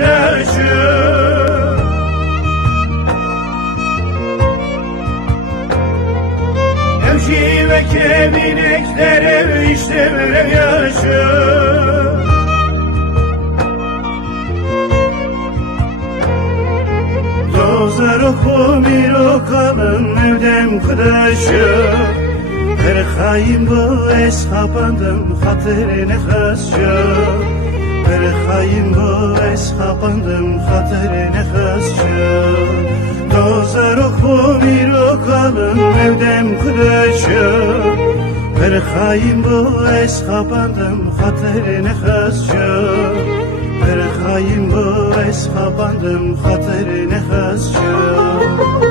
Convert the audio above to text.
kıraşı. Evşi ve keminekler işte böyle yaşı. Dozar oku bir okalım evdem kıraşı. Her hayim bu eshapandım hatırine khasça. Her hayim bu eshapandım hatırine khasça. Dozar oku bir okalım evdem kıraşı. Her hayim bu eshapandım hatırine khasça. Her hayim bu eshapandım hatırine khasça.